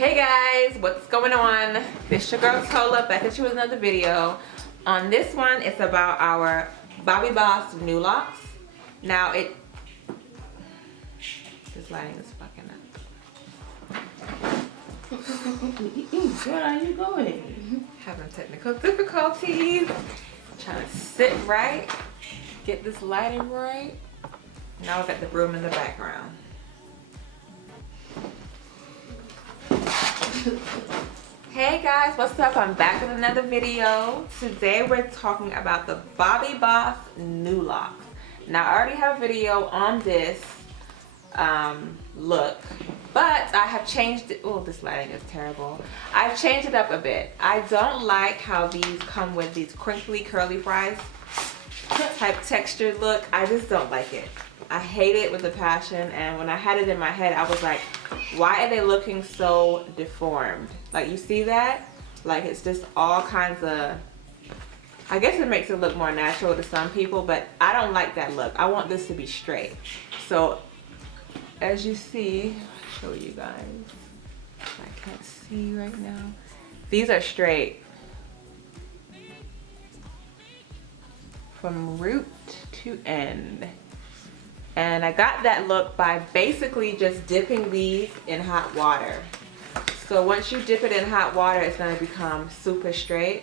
Hey guys, what's going on? It's your girl Tola back at you with another video. On this one, it's about our Bobbi Boss Nu Locs. Now this lighting is fucking up. Where are you going? Having technical difficulties. Trying to sit right, get this lighting right. Now I've got the broom in the background. Hey guys, what's up? I'm back with another video. Today we're talking about the Bobbi Boss Nu Locs. Now I already have a video on this look, but I have changed it. Oh, this lighting is terrible. I've changed it up a bit. I don't like how these come with these crinkly curly fries type textured look. I just don't like it. I hate it with a passion, and when I had it in my head I was like, why are they looking so deformed? Like, you see that? Like, it's just all kinds of, I guess it makes it look more natural to some people, but I don't like that look. I want this to be straight. So as you see, I'll show you guys. I can't see right now. These are straight from root to end. And I got that look by basically just dipping these in hot water. So once you dip it in hot water, it's going to become super straight.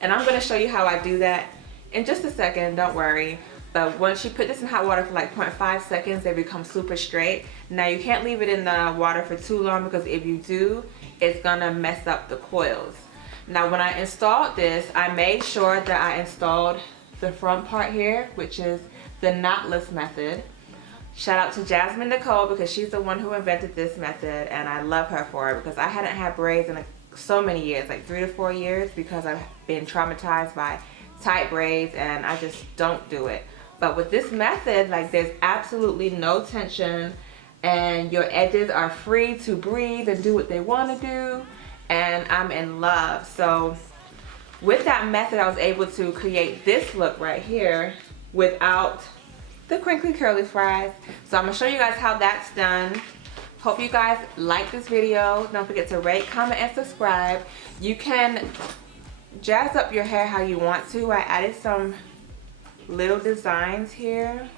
And I'm going to show you how I do that in just a second, don't worry. But once you put this in hot water for like 0.5 seconds, they become super straight. Now you can't leave it in the water for too long, because if you do, it's going to mess up the coils. Now when I installed this, I made sure that I installed the front part here, which is the knotless method. Shout out to Jasmine Nicole, because she's the one who invented this method, and I love her for it, because I hadn't had braids in so many years, like 3 to 4 years, because I've been traumatized by tight braids and I just don't do it. But with this method, like, there's absolutely no tension and your edges are free to breathe and do what they want to do, and I'm in love. So with that method, I was able to create this look right here without the crinkly curly fries. So I'm gonna show you guys how that's done. Hope you guys like this video. Don't forget to rate, comment, and subscribe. You can jazz up your hair how you want to. I added some little designs here.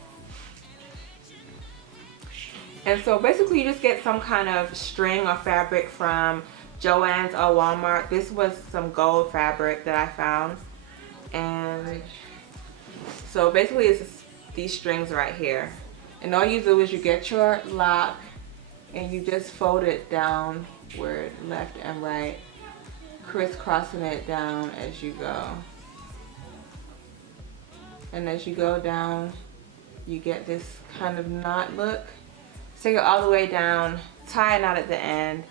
And so basically you just get some kind of string or fabric from Joann's or Walmart. This was some gold fabric that I found. And so basically it's these strings right here. And all you do is you get your lock and you just fold it downward, left and right, crisscrossing it down as you go. And as you go down, you get this kind of knot look. Take it all the way down, tie a knot at the end,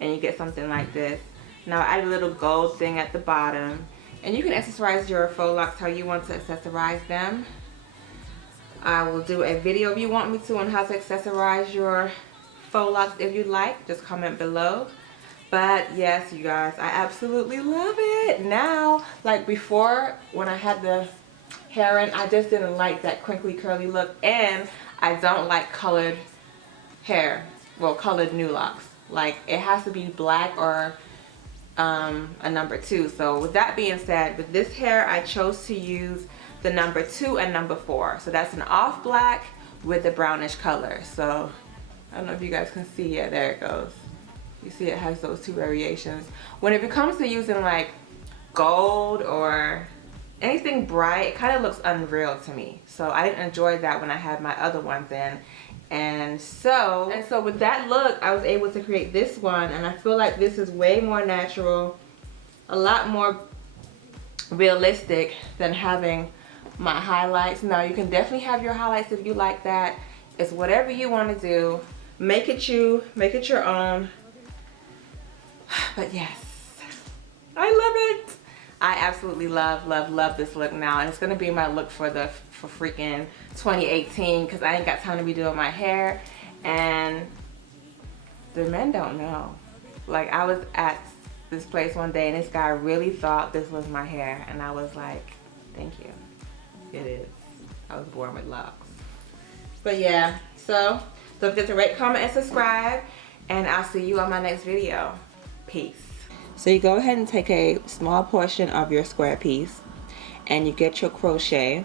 and you get something like this. Now I add a little gold thing at the bottom. And you can accessorize your faux locks how you want to accessorize them. I will do a video if you want me to on how to accessorize your faux locks if you'd like. Just comment below. But yes, you guys, I absolutely love it. Now, like before, when I had the hair in, I just didn't like that crinkly curly look, and I don't like colored hair. Well, colored Nu Locs. Like, it has to be black or a number 2. So with that being said, with this hair I chose to use the number 2 and number 4. So that's an off black with a brownish color. So I don't know if you guys can see. Yeah, there it goes. You see it has those 2 variations. When it comes to using like gold or anything bright, it kind of looks unreal to me. So I didn't enjoy that when I had my other ones in. And so with that look, I was able to create this one, and I feel like this is way more natural, a lot more realistic than having my highlights. Now you can definitely have your highlights if you like that. It's whatever you want to do. Make it you, make it your own. But yes, I love it. I absolutely love this look now, and it's gonna be my look for freaking 2018, because I ain't got time to be doing my hair, and the men don't know. Like, I was at this place one day and this guy really thought this was my hair, and I was like, thank you, it is. I was born with locks. But yeah, so don't forget to rate, comment, and subscribe. and I'll see you on my next video. Peace. So you go ahead and take a small portion of your square piece and you get your crochet.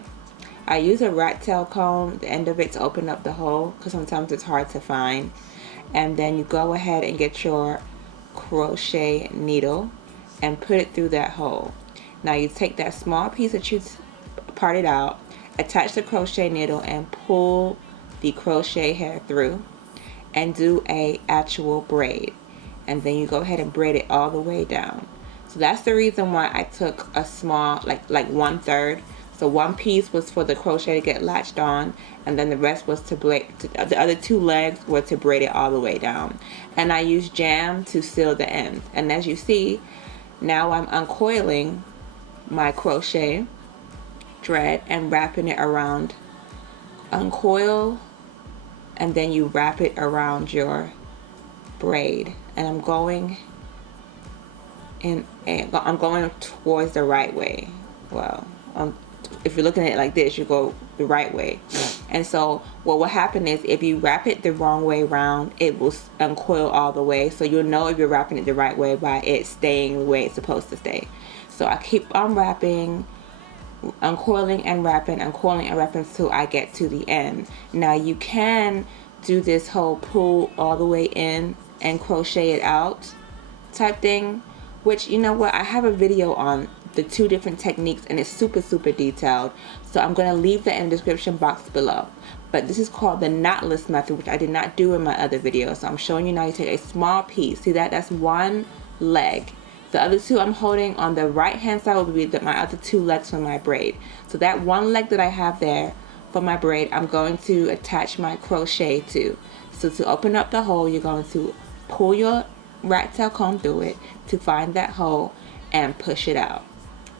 I use a rat tail comb, the end of it, to open up the hole because sometimes it's hard to find. And then you go ahead and get your crochet needle and put it through that hole. Now you take that small piece that you parted out, attach the crochet needle and pull the crochet hair through and do a actual braid. And then you go ahead and braid it all the way down. So that's the reason why I took a small, like 1/3. So one piece was for the crochet to get latched on, and then the rest was to braid, the other 2 legs were to braid it all the way down. And I used jam to seal the ends. And as you see, now I'm uncoiling my crochet thread and wrapping it around. Uncoil, and then you wrap it around your braid. And I'm going towards the right way. Well, if you're looking at it like this, you go the right way. And so what will happen is if you wrap it the wrong way around, it will uncoil all the way. So you'll know if you're wrapping it the right way by it staying the way it's supposed to stay. So I keep on wrapping, uncoiling and wrapping, uncoiling and wrapping until I get to the end. Now you can do this whole pull all the way in and crochet it out type thing, which, you know what, I have a video on the 2 different techniques and it's super detailed, so I'm going to leave that in the description box below. But this is called the knotless method, which I did not do in my other video. So I'm showing you now. You take a small piece, see that, that's 1 leg. The other 2 I'm holding on the right hand side will be my other 2 legs for my braid. So that 1 leg that I have there for my braid, I'm going to attach my crochet to. So to open up the hole, you're going to pull your rat tail comb through it to find that hole and push it out.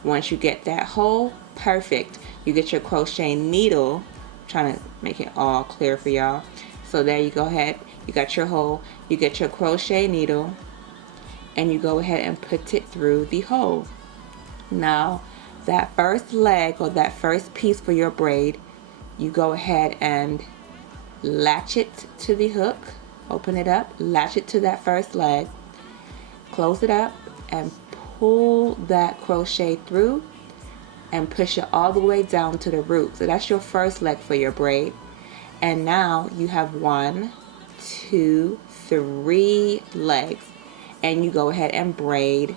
Once you get that hole, perfect, you get your crochet needle. I'm trying to make it all clear for y'all. So there you go ahead, you got your hole, you get your crochet needle and you go ahead and put it through the hole. Now that first leg or that first piece for your braid, you go ahead and latch it to the hook, open it up, latch it to that first leg, close it up and pull that crochet through and push it all the way down to the root. So that's your first leg for your braid. And now you have 1, 2, 3 legs, and you go ahead and braid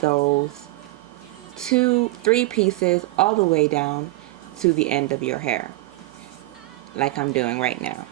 those 3 pieces all the way down to the end of your hair, like I'm doing right now.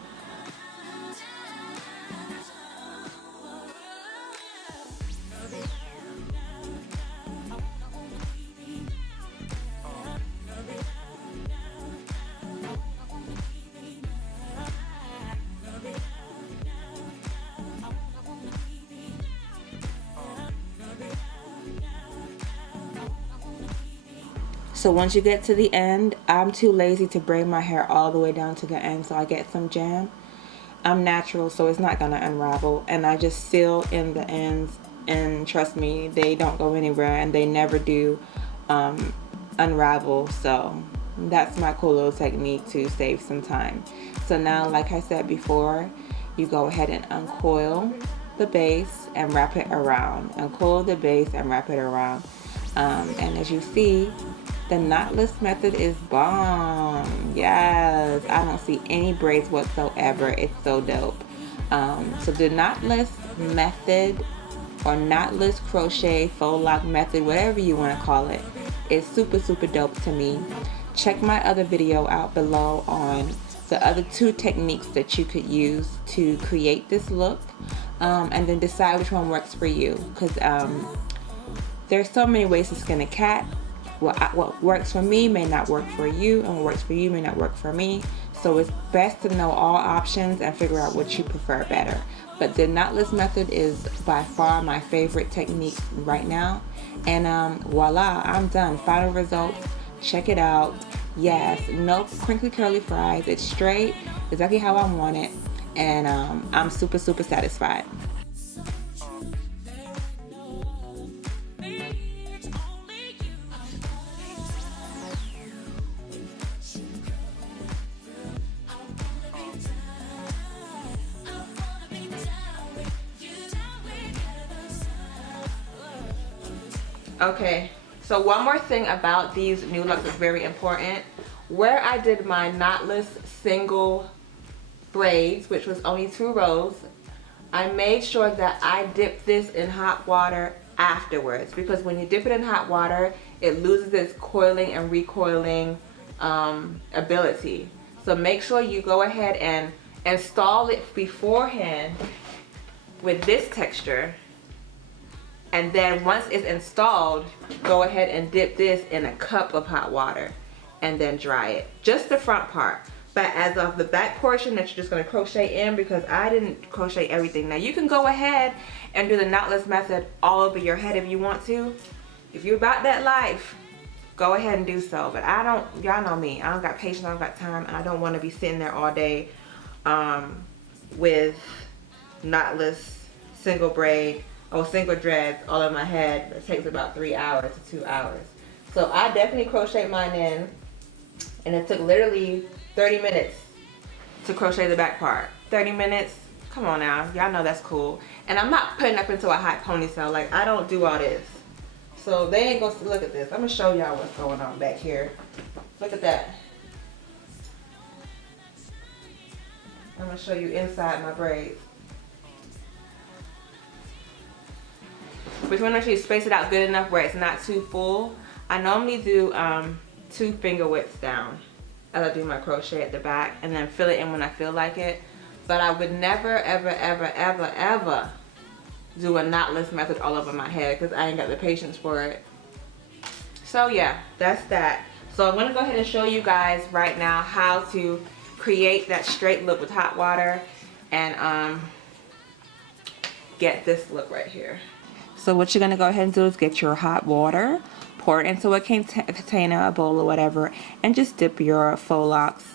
So once you get to the end, I'm too lazy to braid my hair all the way down to the end, so I get some jam. I'm natural, so it's not gonna unravel, and I just seal in the ends, and trust me, they don't go anywhere and they never do unravel. So that's my cool little technique to save some time. So now, like I said before, you go ahead and uncoil the base and wrap it around, uncoil the base and wrap it around. And as you see, the knotless method is bomb. Yes, I don't see any braids whatsoever. It's so dope. So the knotless method, or knotless crochet faux lock method, whatever you want to call it, is super dope to me. Check my other video out below on the other 2 techniques that you could use to create this look, and then decide which one works for you, because there's so many ways to skin a cat. What works for me may not work for you, and what works for you may not work for me. So it's best to know all options and figure out what you prefer better. But the knotless method is by far my favorite technique right now. And voila, I'm done. Final results, check it out. Yes, no crinkly curly fries. It's straight, exactly how I want it. And I'm super satisfied. Okay, so one more thing about these Nu Locs is very important. Where I did my knotless single braids, which was only 2 rows, I made sure that I dipped this in hot water afterwards, because when you dip it in hot water, it loses its coiling and recoiling ability. So make sure you go ahead and install it beforehand with this texture, and then once it's installed, go ahead and dip this in a cup of hot water and then dry it. Just the front part. But as of the back portion that you're just going to crochet in, because I didn't crochet everything. Now you can go ahead and do the knotless method all over your head if you want to. If you're about that life, go ahead and do so. But I don't, y'all know me, I don't got patience, I don't got time, and I don't want to be sitting there all day with knotless single braid or single dreads all in my head. It takes about 3 hours to 2 hours. So I definitely crocheted mine in, and it took literally 30 minutes to crochet the back part. 30 minutes? Come on now, y'all know that's cool. And I'm not putting up into a high ponytail, like I don't do all this. So they ain't gonna look at this. I'm gonna show y'all what's going on back here. Look at that. I'm gonna show you inside my braids. But you wanna make sure you space it out good enough where it's not too full. I normally do 2 finger widths down as I do my crochet at the back, and then fill it in when I feel like it. But I would never, ever, ever, ever, ever do a knotless method all over my head, because I ain't got the patience for it. So yeah, that's that. So I'm gonna go ahead and show you guys right now how to create that straight look with hot water and get this look right here. So what you're gonna go ahead and do is get your hot water, pour it into a container, a bowl or whatever, and just dip your faux locs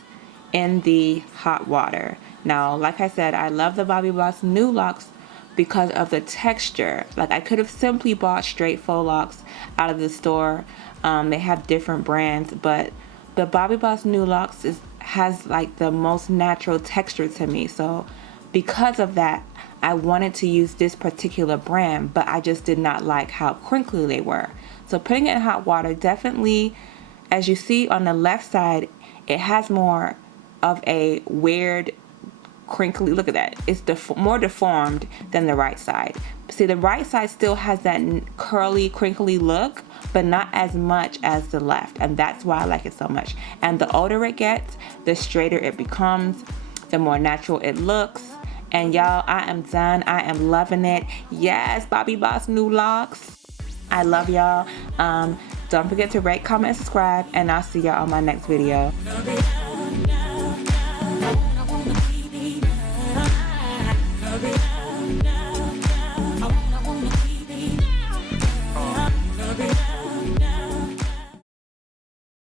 in the hot water. Now, like I said, I love the Bobbi Boss Nu Locs because of the texture. Like, I could have simply bought straight faux locs out of the store. They have different brands, but the Bobbi Boss Nu Locs has like the most natural texture to me. So because of that, I wanted to use this particular brand, but I just did not like how crinkly they were. So putting it in hot water, definitely, as you see on the left side, it has more of a weird crinkly, look at that, it's more deformed than the right side. See, the right side still has that curly, crinkly look, but not as much as the left, and that's why I like it so much. And the older it gets, the straighter it becomes, the more natural it looks. And y'all, I am done. I am loving it. Yes, Bobbi Boss Nu Locs. I love y'all. Don't forget to rate, comment, and subscribe, and I'll see y'all on my next video. I wanna